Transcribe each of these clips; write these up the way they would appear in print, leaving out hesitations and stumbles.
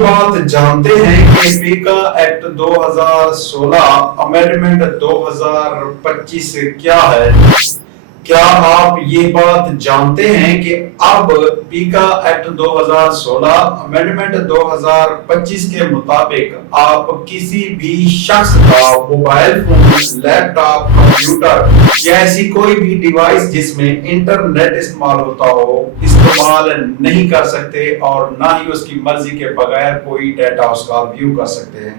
बात जानते हैं कि पीका एक्ट 2016 अमेंडमेंट 2025 क्या है? क्या आप ये बात जानते हैं कि अब पीका एक्ट 2016 अमेंडमेंट 2025 के मुताबिक आप किसी भी शख्स का मोबाइल फोन, लैपटॉप, कंप्यूटर या ऐसी कोई भी डिवाइस जिसमें इंटरनेट इस्तेमाल होता हो इस्तेमाल नहीं कर सकते और ना ही उसकी मर्जी के बगैर कोई डाटा उसका व्यू कर सकते हैं।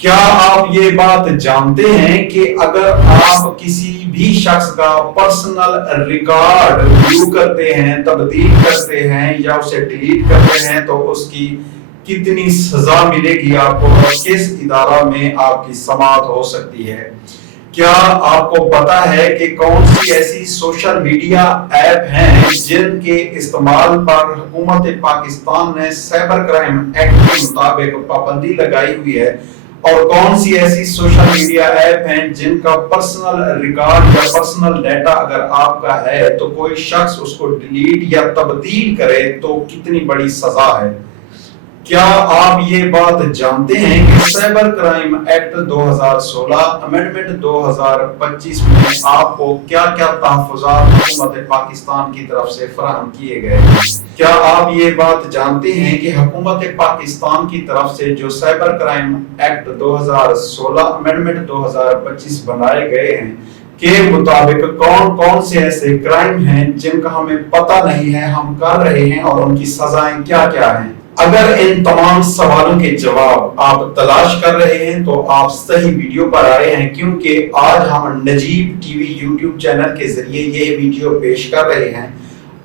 क्या आप ये बात जानते हैं कि अगर आप किसी भी शख्स का पर्सनल रिकॉर्ड व्यू करते हैं, तब्दील करते हैं या उसे डिलीट करते हैं तो उसकी कितनी सजा मिलेगी आपको और किस इदारा में आपकी समाअत हो सकती है? क्या आपको पता है कि कौन सी ऐसी सोशल मीडिया ऐप हैं जिनके इस्तेमाल पर हुकूमत पाकिस्तान ने साइबर क्राइम एक्ट के मुताबिक पाबंदी लगाई हुई है और कौन सी ऐसी सोशल मीडिया ऐप हैं जिनका पर्सनल रिकॉर्ड या पर्सनल डाटा अगर आपका है तो कोई शख्स उसको डिलीट या तब्दील करे तो कितनी बड़ी सजा है? क्या आप ये बात जानते हैं कि साइबर क्राइम एक्ट 2016 अमेंडमेंट 2025 में आपको क्या क्या तहफ़्फ़ुज़ात हुकूमत पाकिस्तान की तरफ से फराहम किए गए? क्या आप ये बात जानते हैं कि हुकूमत पाकिस्तान की तरफ से जो साइबर क्राइम एक्ट 2016 अमेंडमेंट 2025 बनाए गए हैं के मुताबिक कौन कौन से ऐसे क्राइम हैं जिनका हमें पता नहीं है, हम कर रहे हैं और उनकी सजाएं क्या क्या हैं? अगर इन तमाम सवालों के जवाब आप तलाश कर रहे हैं तो आप सही वीडियो पर आए हैं, क्योंकि आज हम नजीब टीवी यूट्यूब चैनल के जरिए ये वीडियो पेश कर रहे हैं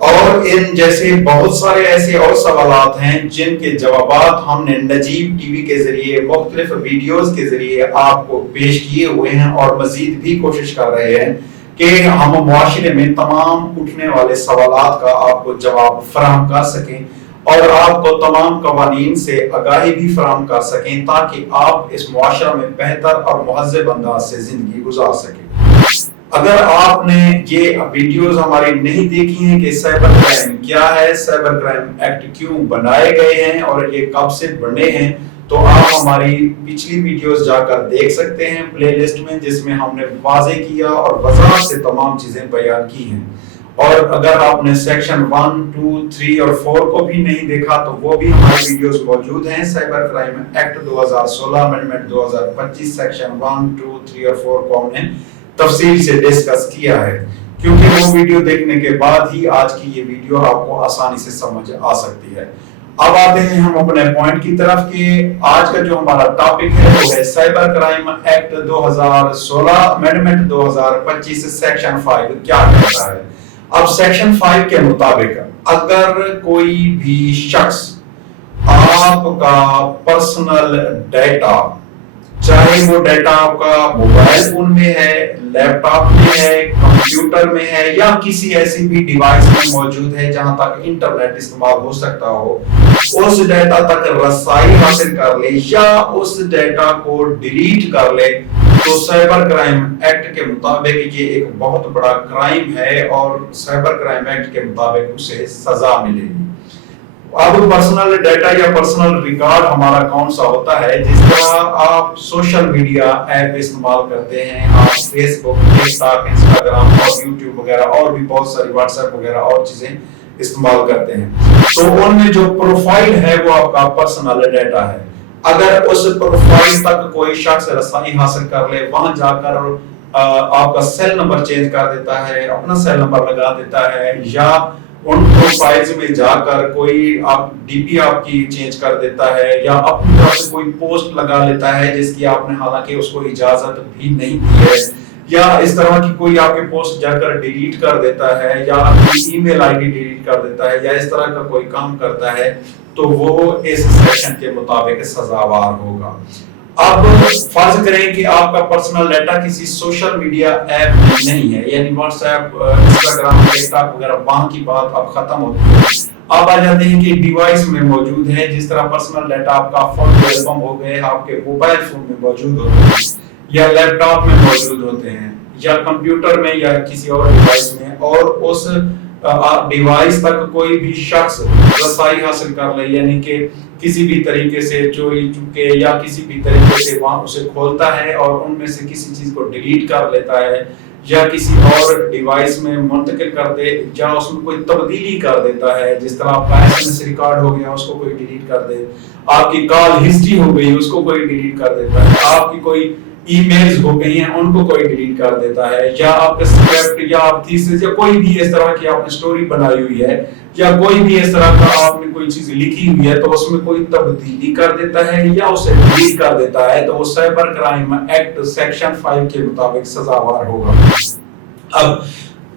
और इन जैसे बहुत सारे ऐसे और सवालात हैं जिनके जवाबात हमने नजीब टीवी के जरिए मुख्तलिफ वीडियोस के जरिए आपको पेश किए हुए हैं और मजीद भी कोशिश कर रहे हैं कि हम मुआशरे में तमाम उठने वाले सवालात का आपको जवाब फराहम कर सकें और आपको तमाम कवानीन से आगाही भी फराहम कर सकें ताकि आप इस मुआशरा में बेहतर और मुहज़्ज़ब अंदाज से जिंदगी गुजार सकें। अगर आपने ये वीडियोस हमारी नहीं देखी हैं कि साइबर क्राइम क्या है, साइबर क्राइम एक्ट क्यों बनाए गए हैं और ये कब से बने हैं, तो आप हमारी पिछली वीडियोस जाकर देख सकते हैं प्लेलिस्ट में, जिसमें हमने वाज़े किया और वज़ाहत से तमाम चीजें बयान की हैं। और अगर आपने सेक्शन 1, 2, 3 और 4 को भी नहीं देखा तो वो भी हमारी वीडियोस मौजूद हैं। Cyber crime act 2016 amendment 2025 section 1, 2, 3 और 4 को हमने तफसील से डिस्कस किया है, क्योंकि वो वीडियो देखने के बाद ही आज की ये वीडियो आपको आसानी से समझ आ सकती है। अब आते हैं हम अपने पॉइंट की तरफ कि आज का जो हमारा टॉपिक है वो है cyber crime act 2016 amendment 2025 section 5 क्या कहता है। अब सेक्शन 5 के मुताबिक अगर कोई भी शख्स आपका पर्सनल डाटा, चाहे वो डाटा आपका मोबाइल फोन में है, लैपटॉप में है, कंप्यूटर में है या किसी ऐसी भी डिवाइस में मौजूद है जहां तक इंटरनेट इस्तेमाल हो सकता हो, उस डाटा तक रसाई हासिल कर ले या उस डाटा को डिलीट कर ले तो साइबर क्राइम एक्ट के मुताबिक ये एक बहुत बड़ा क्राइम है और साइबर क्राइम एक्ट के मुताबिक उसे सजा मिलेगी। अब पर्सनल डाटा या पर्सनल रिकॉर्ड हमारा कौन सा होता है? जिस तरह आप सोशल मीडिया ऐप इस्तेमाल करते हैं, आप फेसबुक, टिकटॉक, इंस्टाग्राम और यूट्यूब वगैरह और भी बहुत सारी व्हाट्सएप वगैरह और चीजें इस्तेमाल करते हैं, तो उनमें जो प्रोफाइल है वो आपका पर्सनल डाटा है। अगर उस प्रोफाइल तक कोई शख्स रसाई हासिल कर ले, वहां जाकर आपका सेल नंबर चेंज कर देता है, अपना सेल नंबर लगा देता है या उन प्रोफाइल्स में जाकर कोई आप डीपी आपकी चेंज कर देता है या अपनी तरफ से कोई पोस्ट लगा लेता है जिसकी आपने हालांकि उसको इजाजत भी नहीं दी है, या इस तरह की कोई आपके पोस्ट जाकर डिलीट कर देता है या अपनी ईमेल आईडी डिलीट कर देता है या इस तरह का कोई काम करता है, तो वो इस सेक्शन के मुताबिक सजावार होगा। अब फर्ज करें कि आपका पर्सनल डाटा किसी सोशल मीडिया ऐप में नहीं है, यानी व्हाट्सएप, इंस्टाग्राम, टिकटॉक वगैरह, वहां की बात अब खत्म होती है। अब आ जाते हैं कि डिवाइस में मौजूद है। जिस तरह पर्सनल डाटा आपका फोटो एल्बम हो गए, आपके मोबाइल फोन में मौजूद होते हैं या लैपटॉप में मौजूद होते हैं या कंप्यूटर में या किसी और डिवाइस में, और उस ڈیوائس تک کوئی بھی شخص رسائی حاصل کر لے، یعنی کہ کسی بھی طریقے سے چوری چکے یا کسی بھی طریقے سے وہاں اسے کھولتا ہے اور ان میں سے کسی چیز کو ڈیلیٹ کر لیتا ہے یا کسی اور ڈیوائس میں منتقل کر دے یا اس میں کوئی تبدیلی کر دیتا ہے، جس طرح آپ کا SMS ریکارڈ ہو گیا اس کو کوئی ڈیلیٹ کر دے، آپ کی کال ہسٹری ہو گئی اس کو کوئی ڈیلیٹ کر دیتا ہے، آپ کی کوئی ای میلز ہو گئی ہیں ان کو کوئی ڈیلیٹ کر دیتا ہے، یا آپ کا اسکرپٹ یا آپ تھیسس یا کوئی بھی اس طرح کی آپ نے سٹوری بنائی ہوئی ہے یا کوئی بھی اس طرح کا آپ نے کوئی چیز لکھی ہوئی ہے تو اس میں کوئی تبدیلی کر دیتا ہے یا اسے ڈیلیٹ کر دیتا ہے تو وہ سائبر کرائم ایکٹ سیکشن 5 کے مطابق سزاوار ہوگا۔ اب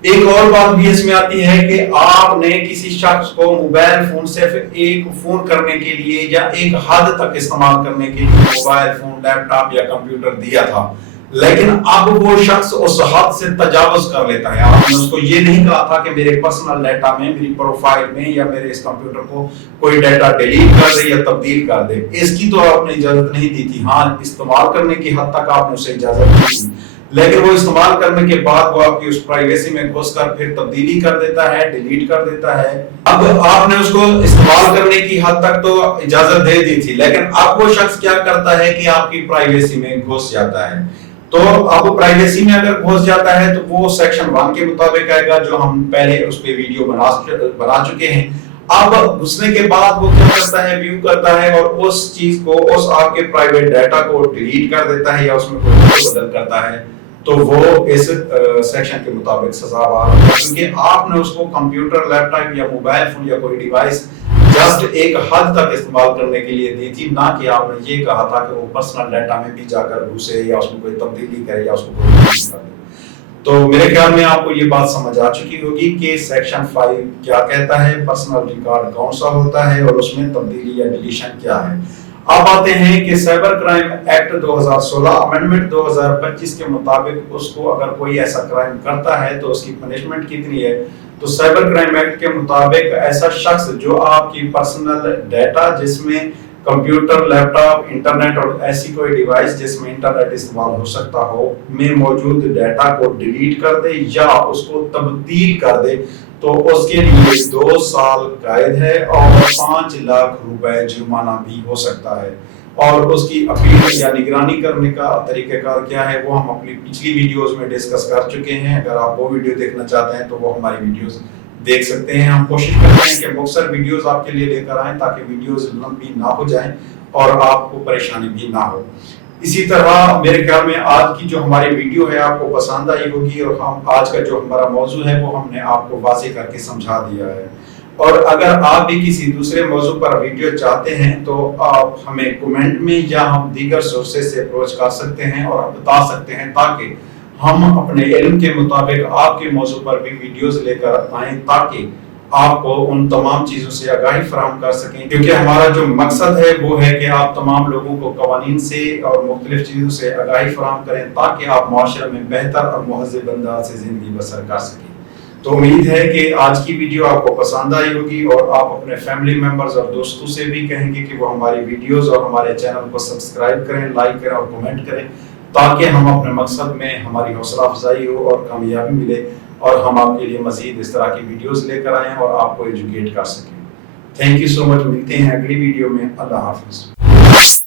ایک اور بات بھی اس میں آتی ہے کہ آپ نے کسی شخص کو موبائل فون صرف ایک فون کرنے کے لیے یا ایک حد تک استعمال کرنے کے لیے موبائل فون، لیپ ٹاپ یا کمپیوٹر دیا تھا، لیکن اب وہ شخص اس حد سے تجاوز کر لیتا ہے۔ آپ نے اس کو یہ نہیں کہا تھا کہ میرے پرسنل ڈیٹا میں، میری پروفائل میں یا میرے اس کمپیوٹر کو کوئی ڈیٹا ڈیلیٹ کر دے یا تبدیل کر دے، اس کی تو آپ نے اجازت نہیں دی تھی۔ ہاں، استعمال کرنے کی حد تک آپ نے اسے اجازت دی تھی، لیکن وہ استعمال کرنے کے بعد وہ آپ کی اس پرائیویسی میں گھس کر پھر تبدیلی کر دیتا ہے، ڈیلیٹ کر دیتا ہے۔ اب آپ نے اس کو استعمال کرنے کی حد تک تو اجازت دے دی تھی، لیکن اب وہ شخص کیا کرتا ہے کہ آپ کی پرائیویسی میں گھس جاتا ہے۔ تو اب پرائیویسی میں اگر گھس جاتا ہے تو وہ سیکشن 1 کے مطابق آئے گا، جو ہم پہلے اس پہ ویڈیو بنا چکے ہیں۔ اب گھسنے کے بعد وہ کیا کرتا ہے، ویو کرتا ہے اور اس چیز کو، اس آپ کے پرائیویٹ ڈیٹا کو ڈیلیٹ کر دیتا ہے یا اس میں کوئی بدل کرتا ہے، تو وہ اس سیکشن کے مطابق سزاوار ہوگا، کیونکہ آپ نے اس کو کمپیوٹر، لیپ ٹاپ یا موبائل فون یا کوئی ڈیوائس جسٹ ایک حد تک استعمال کرنے کے لیے دی تھی، نہ کہ آپ نے یہ کہا تھا کہ وہ پرسنل ڈیٹا میں بھی جا کر گھسے یا اس میں کوئی تبدیلی کرے یا اس کو کوئی ڈیلیٹ کر دے۔ تو میرے خیال میں آپ کو یہ بات سمجھ آ چکی ہوگی کہ سیکشن 5 کیا کہتا ہے، پرسنل ریکارڈ کون سا ہوتا ہے اور اس میں تبدیلی یا ڈیلیشن کیا ہے۔ اب آتے ہیں کہ سائبر کرائم ایکٹ 2016 امینڈمنٹ 2025 کے مطابق اس کو اگر کوئی ایسا کرائم کرتا ہے تو اس کی پنشمنٹ کتنی ہے۔ تو سائبر کرائم ایکٹ کے مطابق ایسا شخص جو آپ کی پرسنل ڈیٹا، جس میں کمپیوٹر، لیپ ٹاپ، انٹرنیٹ اور ایسی کوئی ڈیوائس جس میں انٹرنیٹ استعمال ہو سکتا ہو میں موجود ڈیٹا کو ڈیلیٹ کر دے یا اس کو تبدیل کر دے تو اس کے لیے 2 سال قید ہے اور 5 لاکھ روپے جرمانہ بھی ہو سکتا ہے۔ اور اس کی اپیل یا نگرانی کرنے کا طریقہ کار کیا ہے وہ ہم اپنی پچھلی ویڈیوز میں ڈسکس کر چکے ہیں۔ اگر آپ وہ ویڈیو دیکھنا چاہتے ہیں تو وہ ہماری ویڈیوز دیکھ سکتے ہیں۔ ہم کوشش کرتے ہیں کہ مختصر ویڈیوز آپ کے لیے لے کر آئیں تاکہ ویڈیوز لمبی نہ ہو جائیں اور آپ کو پریشانی بھی نہ ہو۔ اسی طرح میرے خیال میں آج کی جو ہماری ویڈیو ہے آپ کو پسند آئی ہوگی اور ہم آج کا جو ہمارا موضوع ہے وہ ہم نے آپ کو واضح کر کے سمجھا دیا ہے۔ اور اگر آپ بھی کسی دوسرے موضوع پر ویڈیو چاہتے ہیں تو آپ ہمیں کمنٹ میں یا ہم دیگر سورسز سے اپروچ کر سکتے ہیں اور آپ بتا سکتے ہیں تاکہ ہم اپنے علم کے مطابق آپ کے موضوع پر بھی ویڈیوز لے کر آئیں تاکہ آپ کو ان تمام چیزوں سے آگاہی فراہم کر سکیں، کیونکہ ہمارا جو مقصد ہے وہ ہے کہ آپ تمام لوگوں کو قوانین سے اور مختلف چیزوں سے آگاہی فراہم کریں تاکہ آپ معاشرے میں بہتر اور مہذب انداز سے زندگی بسر کر سکیں۔ تو امید ہے کہ آج کی ویڈیو آپ کو پسند آئی ہوگی اور آپ اپنے فیملی ممبرز اور دوستوں سے بھی کہیں گے کہ وہ ہماری ویڈیوز اور ہمارے چینل کو سبسکرائب کریں، لائک کریں اور کمنٹ کریں تاکہ ہم اپنے مقصد میں ہماری حوصلہ افزائی ہو اور کامیابی ملے اور ہم آپ کے لیے مزید اس طرح کی ویڈیوز لے کر آئیں اور آپ کو ایجوکیٹ کر سکیں۔ تھینک یو سو مچ، ملتے ہیں اگلی ویڈیو میں۔ اللہ حافظ۔